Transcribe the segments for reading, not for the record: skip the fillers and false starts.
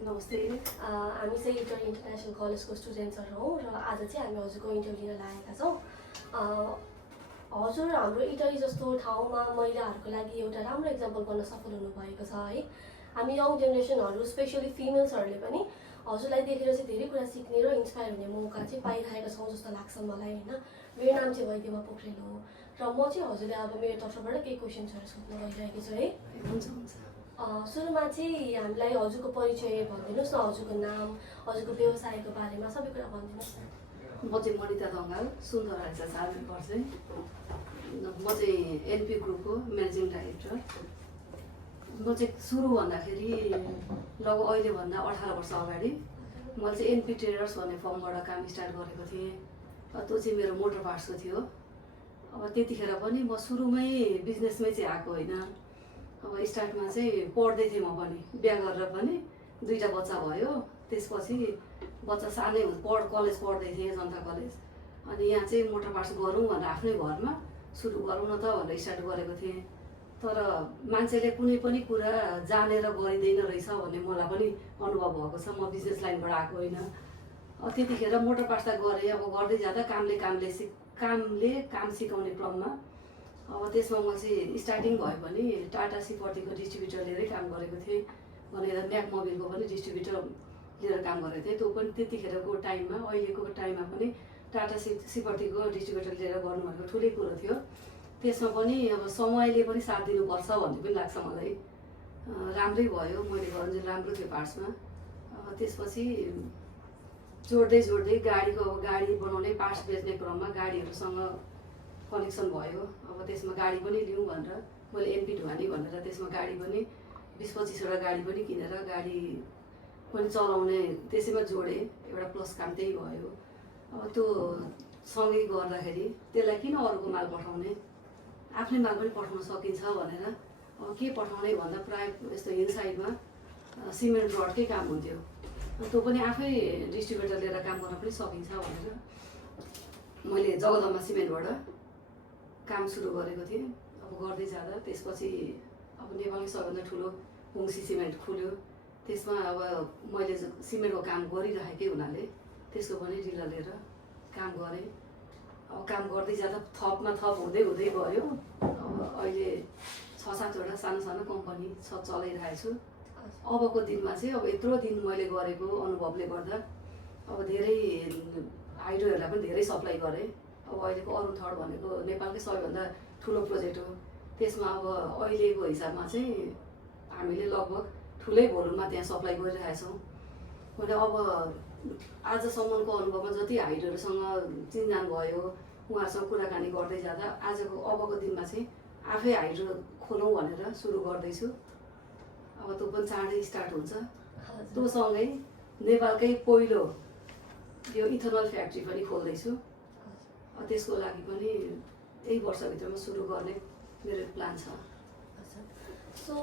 नमस्ते। हामी चाहिँ इन्टर इन्टरनेसनल कलेजको स्टुडेन्ट्सहरू हौँ र आज चाहिँ हामी हजुरको इन्टरभ्यू लिन लागेका छौँ। हजुर हाम्रो इटली जस्तो ठाउँमा महिलाहरूको लागि एउटा राम्रो इक्जाम्पल बन्न सफल हुनुभएको छ है। हामी यङ जेनेरेसनहरू स्पेसली फिमेल्सहरूले पनि हजुरलाई देखेर चाहिँ धेरै कुरा सिक्ने र इन्सपायर हुने मौका चाहिँ पाइरहेका छौँ जस्तो लाग्छ मलाई होइन। मेरो नाम चाहिँ वैद्यमा पोखरेल हो र म चाहिँ हजुरले अब मेरो तर्फबाट केही क्वेसन्सहरू सोध्न गइरहेको छु है। हुन्छ हुन्छ। सुरुमा चाहिँ हामीलाई हजुरको परिचय भनिदिनुहोस् न, हजुरको नाम, हजुरको व्यवसायको बारेमा सबै कुरा भनिदिनुहोस् न। म चाहिँ मनिता ढङ्गाल, सुन्दर आइसा चालु पर्छ। म चाहिँ एनपी ग्रुपको म्यानेजिङ डाइरेक्टर। म चाहिँ सुरु भन्दाखेरि लगभग अहिलेभन्दा 18 वर्ष अगाडि मैले चाहिँ एनपी ट्रेडर्स भन्ने फर्मबाट काम स्टार्ट गरेको थिएँ। त्यो चाहिँ मेरो मोटर पार्ट्सको थियो। अब त्यतिखेर पनि म सुरुमै बिजनेसमै चाहिँ आएको होइन। अब स्टार्टमा चाहिँ पढ्दै थिएँ म पनि, बिहा गरेर पनि 2टा बच्चा भयो। त्यसपछि बच्चा सानै कलेज पढ्दै थिएँ, जनता कलेज। अनि यहाँ चाहिँ मोटर पार्ट्स गरौँ भनेर आफ्नै घरमा सुरु गरौँ न त भनेर स्टार्ट गरेको थिएँ। तर मान्छेले कुनै पनि कुरा जानेर गरिँदैन रहेछ भन्ने मलाई पनि अनुभव भएको छ। म बिजनेस लाइनबाट आएको होइन। त्यतिखेर मोटर पार्ट्स त गरेँ। अब गर्दै जाँदा कामले काम सिकाउने क्रममा अब त्यसमा म चाहिँ स्टार्टिङ भयो भने टाटा सिपर्टीको डिस्ट्रिब्युटर लिएरै काम गरेको थिएँ भनेर म्याक मोबिलको पनि डिस्ट्रिब्युटर लिएर काम गरेको थिएँ। त्यो पनि त्यतिखेरको टाइममा, अहिलेको टाइममा पनि टाटा सिपर्टीको डिस्ट्रिब्युटर लिएर गर्नु भनेको ठुलै कुरो थियो। त्यसमा पनि अब समयले पनि साथ दिनुपर्छ भन्ने पनि लाग्छ मलाई। राम्रै भयो, मैले गर्नु राम्रो थियो पार्ट्समा। त्यसपछि जोड्दै गाडी बनाउने पार्ट्स बेच्ने क्रममा गाडीहरूसँग कनेक्सन भयो। अब त्यसमा गाडी पनि लिउँ भनेर मैले एनपी ढुवानी भनेर त्यसमा गाडी पनि 20-25वटा गाडी पनि किनेर गाडी पनि चलाउने त्यसैमा जोडेँ। एउटा प्लस काम त्यही भयो। अब त्यो सँगै गर्दाखेरि त्यसलाई किन अरूको माल पठाउने, आफ्नै माल पनि पठाउन सकिन्छ भनेर अब के पठाउने भन्दा प्रायः यस्तो हिल साइडमा सिमेन्ट रडकै काम हुन्थ्यो। त्यो पनि आफै डिस्ट्रिब्युटर लिएर काम गर्न पनि सकिन्छ भनेर मैले जगदम्बा सिमेन्टबाट काम सुरु गरेको थिएँ। अब गर्दै जाँदा त्यसपछि अब नेपालकै सबैभन्दा ठुलो हुङ्सी सिमेन्ट खुल्यो। त्यसमा अब मैले सिमेन्टको काम गरिराखेकै हुनाले त्यसको पनि डिलर लिएर काम गरेँ। अब काम गर्दै जाँदा थपमा थप हुँदै गयो। अब अहिले 6-7वटा सानो कम्पनी चलाइरहेको छु। अबको दिनमा चाहिँ अब यत्रो दिन मैले गरेको अनुभवले गर्दा अब धेरै हाइड्रोहरूलाई पनि धेरै सप्लाई गरेँ। अब अहिलेको अरुण थर्ड भनेको नेपालकै सबैभन्दा ठुलो प्रोजेक्ट हो। त्यसमा अब अहिलेको हिसाबमा चाहिँ हामीले लगभग ठुलै भोल्युममा त्यहाँ सप्लाई गरिरहेछौँ। मैले अब आजसम्मको अनुभवमा जति हाइड्रोहरूसँग चिनजान भयो, उहाँहरूसँग कुराकानी गर्दै जाँदा अबको दिनमा चाहिँ आफै हाइड्रो खोलौँ भनेर सुरु गर्दैछु। अब त्यो पनि चाँडै स्टार्ट हुन्छ। त्योसँगै नेपालकै पहिलो यो इथनल फ्याक्ट्री पनि खोल्दैछु। त्यसको लागि पनि यही वर्षभित्रमा सुरु गर्ने मेरो प्लान छ। सो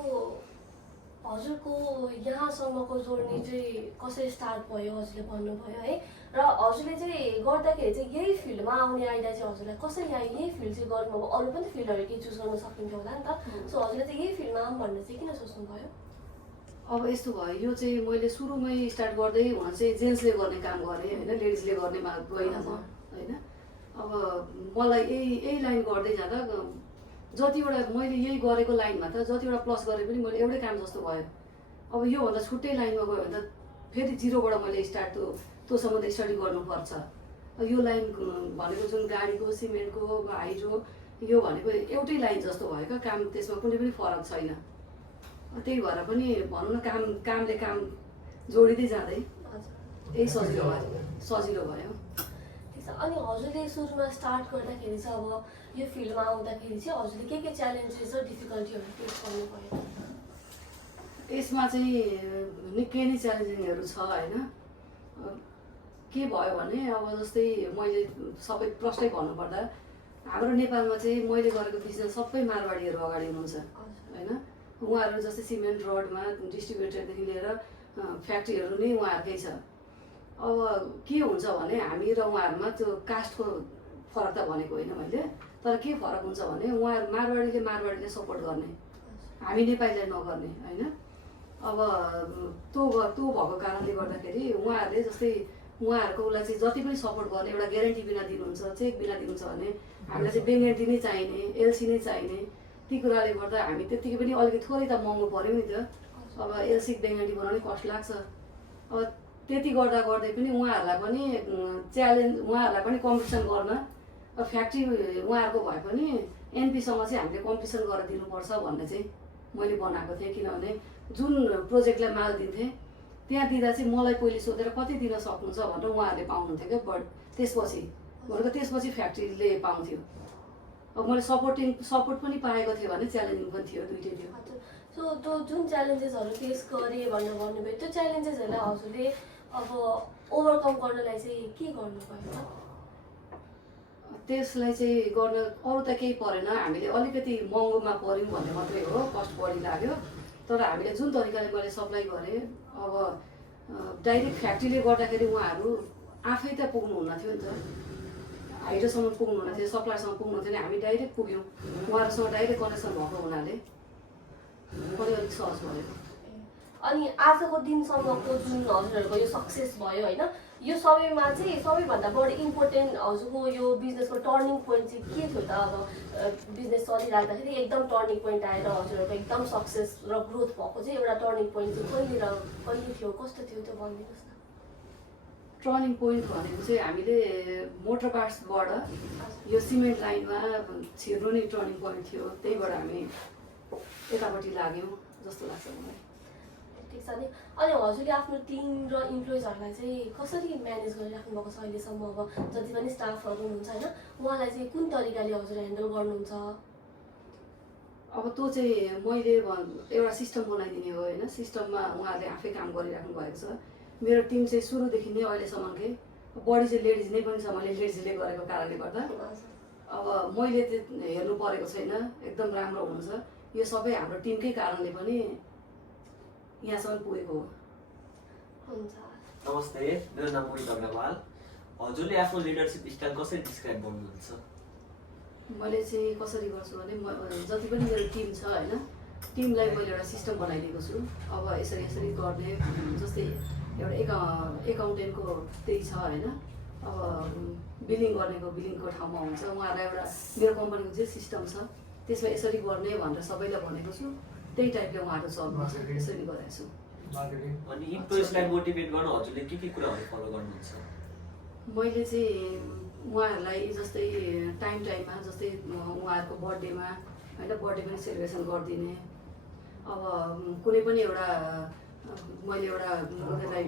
हजुरको यहाँसम्मको जर्नी चाहिँ कसरी स्टार्ट भयो हजुरले भन्नुभयो है। र हजुरले चाहिँ गर्दाखेरि चाहिँ यही फिल्डमा आउने आइडिया चाहिँ हजुरलाई कसरी आयो, यही फिल्ड चाहिँ गर्नु, अब अरू पनि फिल्डहरू केही चुज गर्न सकिन्थ्यो होला नि त। सो हजुरले चाहिँ यही फिल्डमा आऊँ भनेर चाहिँ किन सोच्नुभयो? अब यस्तो भयो, यो चाहिँ मैले सुरुमै स्टार्ट गर्दै हुन चाहिँ जेन्ट्सले गर्ने काम गरेँ होइन, लेडिजले गर्नेमा गइनँ म होइन। अब मलाई यही लाइन गर्दै जाँदा जतिवटा मैले यही गरेको लाइनमा त जतिवटा प्लस गरे पनि मैले एउटै काम जस्तो भयो। अब योभन्दा छुट्टै लाइनमा गयो भने त फेरि जिरोबाट मैले त्योसम्म त स्टडी गर्नुपर्छ। यो लाइन भनेको जुन गाडीको, सिमेन्टको, हाइड्रो यो भनेको एउटै लाइन जस्तो भयो क्या, काम त्यसमा कुनै पनि फरक छैन। त्यही भएर पनि भनौँ न कामले काम जोडिँदै जाँदै यही सजिलो भयो। अनि हजुरले सुरुमा स्टार्ट गर्दाखेरि चाहिँ अब यो फिल्डमा आउँदाखेरि चाहिँ हजुरले के च्यालेन्जेस र डिफिकल्टीहरू फेस गर्नुभयो? यसमा चाहिँ निकै नै च्यालेन्जिङहरू छ होइन। के भयो भने अब जस्तै मैले सबै प्रष्टै भन्नुपर्दा हाम्रो नेपालमा चाहिँ मैले गरेको बिजनेस सबै मारवाडीहरू अगाडि हुनुहुन्छ होइन। उहाँहरू जस्तै सिमेन्ट रडमा डिस्ट्रिब्युटरदेखि लिएर फ्याक्ट्रीहरू नै उहाँहरूकै छ। अब के हुन्छ भने हामी र उहाँहरूमा त्यो कास्टको फरक त भनेको होइन मैले, तर के फरक हुन्छ भने उहाँहरू मारवाडीले सपोर्ट गर्ने, हामी नेपालीलाई नगर्ने होइन। अब त्यो भएको कारणले गर्दाखेरि उहाँहरूले जस्तै उहाँहरूको उसलाई चाहिँ जति पनि सपोर्ट गर्ने एउटा ग्यारेन्टी बिना दिनुहुन्छ, चेक बिना दिनुहुन्छ भने हामीलाई चाहिँ ब्याङ्क ग्यारेन्टी नै चाहिने, एलसी नै चाहिने। ती कुराले गर्दा हामी त्यत्तिकै पनि अलिकति थोरै त महँगो पऱ्यो नि त। अब एलसी ब्याङ्क ग्यारेन्टी बनाउने कस्ट लाग्छ। अब त्यति गर्दा गर्दै पनि उहाँहरूलाई पनि च्यालेन्ज, उहाँहरूलाई पनि कम्पिटिसन गर्न फ्याक्ट्री उहाँहरूको भए पनि एनपीसँग चाहिँ हामीले कम्पिटिसन गरेर दिनुपर्छ भन्ने चाहिँ मैले बनाएको थिएँ। किनभने जुन प्रोजेक्टलाई माल दिन्थेँ त्यहाँ दिँदा चाहिँ मलाई पहिले सोधेर कति दिन सक्नुहुन्छ भनेर उहाँहरूले पाउनुहुन्थ्यो क्या। बट त्यसपछि भनेको त्यसपछि फ्याक्ट्रीले पाउँथ्यो। अब मैले सपोर्ट पनि पाएको थियो भने च्यालेन्जिङ पनि थियो, दुइटै थियो। सो त्यो जुन च्यालेन्जेसहरू फेस गरेँ भनेर भन्नुभयो, त्यो च्यालेन्जेसहरूलाई हजुरले अब ओभरकम गर्नलाई चाहिँ के गर्नुभयो? त्यसलाई चाहिँ गर्न अरू त केही परेन, हामीले अलिकति महँगोमा पऱ्यौँ भन्ने मात्रै हो, कस्ट बढी लाग्यो। तर हामीले जुन तरिकाले मैले सप्लाई गरेँ, अब डाइरेक्ट फ्याक्ट्रीले गर्दाखेरि उहाँहरू आफै त पुग्नुहुन्न थियो नि त, हाइड्रोसम्म पुग्नुहुन्न थियो, सप्लाईसँग पुग्नु थियो। हामी डाइरेक्ट पुग्यौँ, उहाँहरूसँग डाइरेक्ट कनेक्सन भएको हुनाले पनि अलिक सहज भयो। अनि आजको दिनसम्मको जुन हजुरहरूको यो सक्सेस भयो होइन, यो सबैमा चाहिँ सबैभन्दा बढी इम्पोर्टेन्ट हजुरको यो बिजनेसको टर्निङ पोइन्ट चाहिँ के थियो त? अब बिजनेस चलिराख्दाखेरि एकदम टर्निङ पोइन्ट आएर हजुरहरूको एकदम सक्सेस र ग्रोथ भएको चाहिँ एउटा टर्निङ पोइन्ट चाहिँ कहिले थियो, कस्तो थियो त्यो भनिदिनुहोस् न। टर्निङ पोइन्ट भनेको चाहिँ हामीले मोटर पार्ट्सबाट यो सिमेन्ट लाइनमा छिर्नु नै टर्निङ पोइन्ट थियो। त्यहीबाट हामी यतापट्टि लाग्यौँ जस्तो लाग्छ मलाई। ठिक छ नि। अनि हजुरले आफ्नो टिम र इम्प्लोइजहरूलाई चाहिँ कसरी म्यानेज गरिराख्नु भएको छ अहिलेसम्म? अब जति पनि स्टाफहरू हुनुहुन्छ होइन, उहाँलाई चाहिँ कुन तरिकाले हजुर ह्यान्डल गर्नुहुन्छ? अब त्यो चाहिँ मैले एउटा सिस्टम बनाइदिने हो होइन, सिस्टममा उहाँहरूले आफै काम गरिराख्नु भएको छ। मेरो टिम चाहिँ सुरुदेखि नै अहिलेसम्मकै बढी चाहिँ लेडिज नै पनि छ, मैले लेडिजले गरेको कारणले गर्दा अब मैले त्यो हेर्नु परेको छैन, एकदम राम्रो हुन्छ। यो सबै हाम्रो टिमकै कारणले पनि यहाँसम्म पुगेको हो। हुन्छ। नमस्ते, मेरो नाम मोहित अग्रवाल। हजुरले आफ्नो लिडरसिप स्टाइल कसरी डिस्क्राइब गर्नुहुन्छ? मैले चाहिँ कसरी गर्छु भने जति पनि मेरो टिम छ होइन, टिमलाई मैले एउटा सिस्टम बनाइदिएको छु। अब यसरी यसरी गर्ने, जस्तै एउटा एकाउन्टेन्टको त्यही छ होइन, अब बिलिङ गर्नेको बिलिङको ठाउँमा हुन्छ। उहाँहरूलाई एउटा मेरो कम्पनीको जे सिस्टम छ त्यसमा यसरी गर्ने भनेर सबैलाई भनेको छु। त्यही टाइपले उहाँहरू सल्भ गर्छ, यसरी गरेको छु। अनि इम्प्लोइजलाई मोटिभेट गर्न हजुरले के कुराहरू फलो गर्नुहुन्छ? मैले चाहिँ उहाँहरूलाई जस्तै टाइममा, जस्तै उहाँहरूको बर्थडेमा होइन, बर्थडे पनि सेलिब्रेसन गरिदिने। अब कुनै पनि एउटा मैले एउटा उनीहरूलाई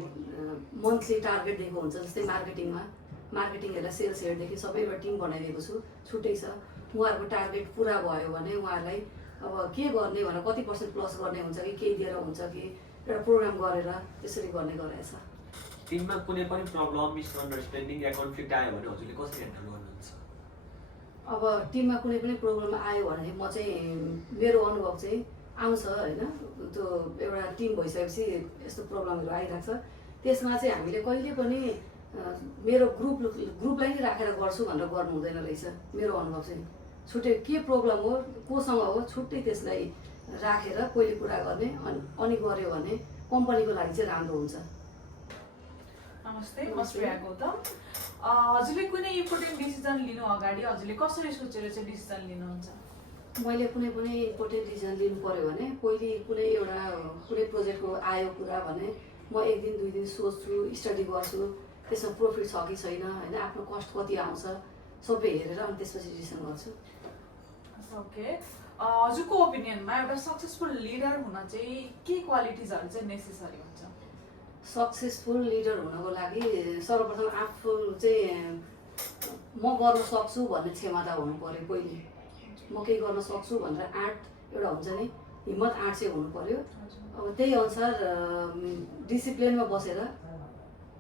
मन्थली टार्गेट दिएको हुन्छ, जस्तै मार्केटिङ हेरेर सेल्स हेडदेखि सबै एउटा टिम बनाइदिएको छु, छुट्टै छ। उहाँहरूको टार्गेट पुरा भयो भने उहाँहरूलाई अब के गर्ने भनेर कति % प्लस गर्ने हुन्छ कि केही दिएर हुन्छ कि एउटा प्रोग्राम गरेर त्यसरी गर्ने गरेछ। टिममा कुनै पनि प्रब्लम, मिसअन्डरस्ट्यान्डिङ या कन्फ्लिक्ट आयो भने हजुरले कसरी ह्यान्डल गर्नुहुन्छ? अब टिममा कुनै पनि प्रब्लम आयो भने म चाहिँ मेरो अनुभव चाहिँ आउँछ होइन, त्यो एउटा टिम भइसकेपछि यस्तो प्रब्लमहरू आइरहेको छ। त्यसमा चाहिँ हामीले कहिले पनि मेरो ग्रुपलाई नै राखेर गर्छु भनेर गर्नु हुँदैन रहेछ। मेरो अनुभव चाहिँ छुट्टै के प्रब्लम हो, कोसँग हो, छुट्टै त्यसलाई राखेर पहिले कुरा गर्ने अनि गऱ्यो भने कम्पनीको लागि चाहिँ राम्रो हुन्छ। नमस्ते, म श्रेया गौतम। हजुरले कुनै इम्पोर्टेन्ट डिसिजन लिनु अगाडि हजुरले कसरी सोचेर चाहिँ डिसिजन लिनुहुन्छ? मैले कुनै पनि इम्पोर्टेन्ट डिसिजन लिनु पऱ्यो भने पहिले कुनै प्रोजेक्टको आयो कुरा भने म 1 दिन 2 दिन सोच्छु, स्टडी गर्छु, त्यसमा प्रफिट छ कि छैन होइन, आफ्नो कस्ट कति आउँछ सबै हेरेर अनि त्यसपछि डिसिसन गर्छु। ओके, हजुरको ओपिनियनमा एउटा सक्सेसफुल लिडर हुन चाहिँ के क्वालिटिजहरू चाहिँ नेसेसरी हुन्छ? सक्सेसफुल लिडर हुनको लागि सर्वप्रथम आफू चाहिँ म गर्न सक्छु भन्ने क्षमता हुनु पऱ्यो। पहिले म केही गर्न सक्छु भनेर आँट एउटा हुन्छ नि, हिम्मत आँट चाहिँ हुनु पऱ्यो। अब त्यही अनुसार डिसिप्लिनमा बसेर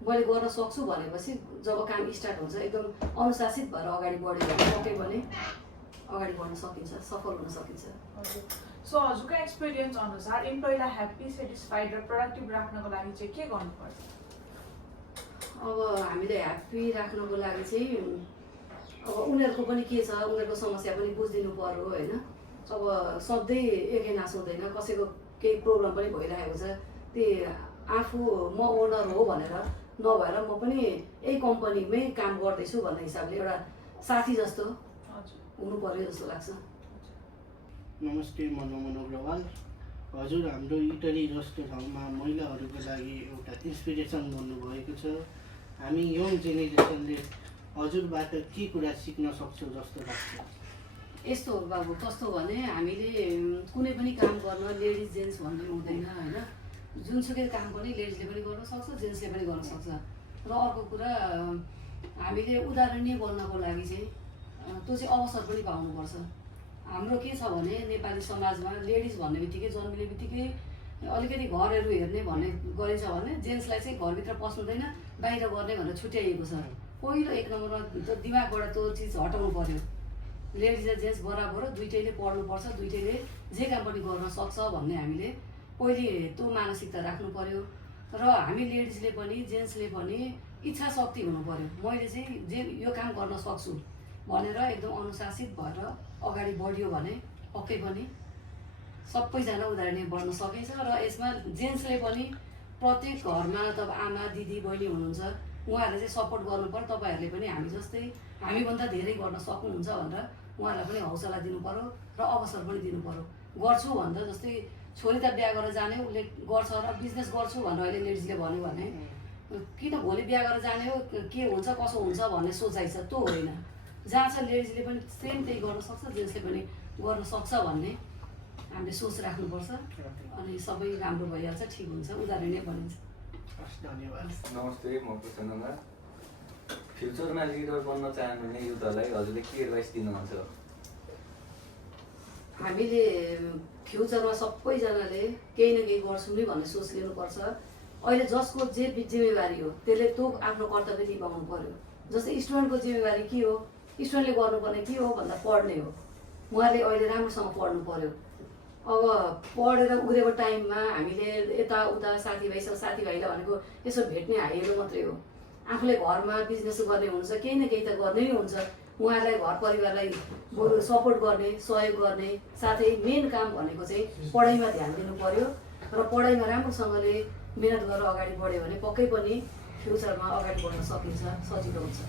मैले गर्न सक्छु भनेपछि जब काम स्टार्ट हुन्छ एकदम अनुशासित भएर अगाडि बढ्यो भने पक्कै पनि अगाडि बढ्न सकिन्छ, सफल हुन सकिन्छ। सो हजुरको एक्सपिरियन्स अनुसार इम्प्लोइलाई ह्याप्पी, सेटिस्फाइड र प्रोडक्टिभ राख्नको लागि चाहिँ के गर्नुपर्छ? अब हामीले ह्याप्पी राख्नको लागि चाहिँ अब उनीहरूको पनि के छ, उनीहरूको समस्या पनि बुझिदिनु पर्यो होइन। अब सधैँ एकै नास हुँदैन, कसैको केही प्रब्लम पनि भइरहेको छ। त्यही आफू म ओनर हो भनेर नभएर म पनि यही कम्पनीमै काम गर्दैछु भन्ने हिसाबले एउटा साथी जस्तो हजुर हुनु पर्यो जस्तो लाग्छ। नमस्ते, म नमन अग्रवाल। हजुर, हाम्रो इटली जस्तो ठाउँमा महिलाहरूको लागि एउटा इन्सपिरेसन बन्नुभएको छ। हामी यङ जेनेरेसनले हजुरबाट के कुरा सिक्न सक्छौँ जस्तो लाग्छ? यस्तो हो बाबु, कस्तो भने हामीले कुनै पनि काम गर्न लेडिज जेन्ट्स भन्ने हुँदैन होइन। जुनसुकै काम पनि लेडिजले पनि गर्न सक्छ, जेन्ट्सले पनि गर्न सक्छ। र अर्को कुरा हामीले उदाहरणीय बन्नको लागि चाहिँ त्यो चाहिँ अवसर पनि पाउनुपर्छ। हाम्रो के छ भने नेपाली समाजमा लेडिज भन्ने बित्तिकै जन्मिने बित्तिकै अलिकति घरहरू हेर्ने भन्ने गरिन्छ भने जेन्ट्सलाई चाहिँ घरभित्र पस्नु हुँदैन, बाहिर गर्ने भनेर छुट्याइएको छ। पहिलो एक नम्बरमा त्यो दिमागबाट त्यो चिज हटाउनु पर्यो। लेडिज र जेन्ट्स बराबर दुइटैले पढ्नुपर्छ, दुइटैले जे काम पनि गर्न सक्छ भन्ने हामीले पहिले त्यो मानसिकता राख्नु पर्यो। र हामी लेडिजले पनि जेन्ट्सले पनि इच्छा शक्ति हुनु पर्यो। मैले चाहिँ जे यो काम गर्न सक्छु भनेर एकदम अनुशासित भएर अगाडि बढ्यो भने पक्कै पनि सबैजना उदाहरणीय बढ्न सकिन्छ। र यसमा जेन्ट्सले पनि प्रत्येक घरमा तब आमा दिदी बहिनी हुनुहुन्छ, उहाँहरूले चाहिँ सपोर्ट गर्नु पर्यो। तपाईँहरूले पनि हामी जस्तै हामीभन्दा धेरै गर्न सक्नुहुन्छ भनेर उहाँहरूलाई पनि हौसला दिनु पर्यो र अवसर पनि दिनु पर्यो। गर्छु भन्दा जस्तै छोरी त बिहा गरेर जाने, उसले गर्छ र बिजनेस गर्छु भनेर अहिले लेडिजले भन्यो भने किन भोलि बिहा गरेर जाने हो, के हुन्छ कसो हुन्छ भन्ने सोचाइ छ, त्यो होइन। जहाँ छ लेडिजले पनि सेम त्यही गर्न सक्छ, जेन्ट्सले पनि गर्न सक्छ भन्ने हामीले सोच राख्नुपर्छ। अनि सबै राम्रो भइहाल्छ, ठिक हुन्छ, उदाहरणीय बनिन्छ। धन्यवाद। नमस्ते, म प्रसन्न। फ्युचरमा लिडर बन्न चाहनुहुने युथहरूलाई हजुरले के एडभाइस दिनुहुन्छ? हामीले फ्युचरमा सबैजनाले केही न केही गर्छौँ नि भन्ने सोच लिनुपर्छ। अहिले जसको जे जिम्मेवारी हो त्यसले त्यो आफ्नो कर्तव्य निभाउनु पर्यो। जस्तै स्टुडेन्टको जिम्मेवारी के हो, स्टुडेन्टले गर्नुपर्ने के हो भन्दा पढ्ने हो। उहाँले अहिले राम्रोसँग पढ्नु पर्यो। अब पढेर उग्रेको टाइममा हामीले यताउता साथीभाइलाई भनेको यसो भेट्ने हाइलो मात्रै हो। आफूले घरमा बिजनेस गर्ने हुन्छ, केही न केही त गर्ने नै हुन्छ। उहाँहरूलाई घर परिवारलाई बरु सपोर्ट गर्ने, सहयोग गर्ने, साथै मेन काम भनेको चाहिँ पढाइमा ध्यान दिनु पर्यो। र पढाइमा राम्रोसँगले मिहिनेत गरेर अगाडि बढ्यो भने पक्कै पनि फ्युचरमा अगाडि बढ्न सकिन्छ, सजिलो हुन्छ।